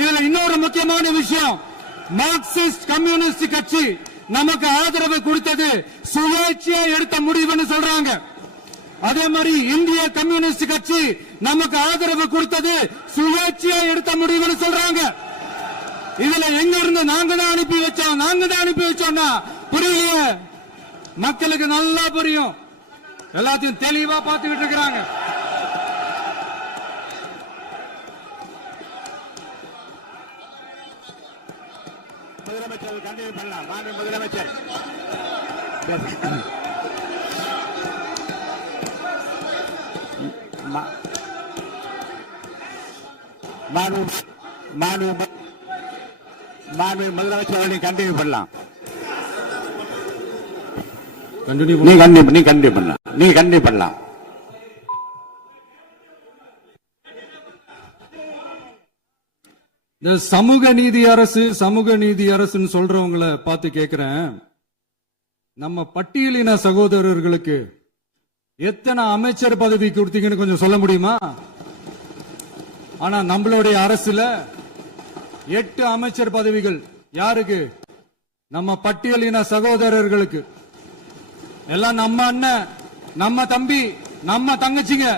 இதுல இன்னொரு முக்கியமான விஷயம், மார்க்சிஸ்ட் கம்யூனிஸ்ட் கட்சி நமக்கு ஆதரவு கொடுத்தது சுயேட்சையா எடுத்த முடிவுன்னு சொல்றாங்க. அதே மாதிரி இந்திய கம்யூனிஸ்ட் கட்சி நமக்கு ஆதரவு கொடுத்தது சுயேட்சையா எடுத்த முடிவுன்னு சொல்றாங்க. இதுல எங்க இருந்து நாங்க தான் அனுப்பி வச்சோம்னா புரியலையே. மக்களுக்கு நல்லா புரியும், எல்லாத்தையும் தெளிவா பார்த்துக்கிட்டு இருக்கிறாங்க. முதலமைச்சர் கண்டினியூ பண்ணலாம். மாண்பு முதலமைச்சர் முதலமைச்சர் கண்டினியூ பண்ணலாம். நீ கண்டினியூ பண்ணலாம். இந்த சமூக நீதி அரசுன்னு சொல்றவங்களை பார்த்து கேட்கிறேன், நம்ம பட்டியலின சகோதரர்களுக்கு எத்தனை அமைச்சர் பதவி கொடுத்தீங்கன்னு கொஞ்சம் சொல்ல முடியுமா? ஆனா நம்மளுடைய அரசுல 8 அமைச்சர் பதவிகள் யாருக்கு? நம்ம பட்டியலின சகோதரர்களுக்கு. எல்லாம் நம்ம அண்ணன், நம்ம தம்பி, நம்ம தங்கச்சிங்க.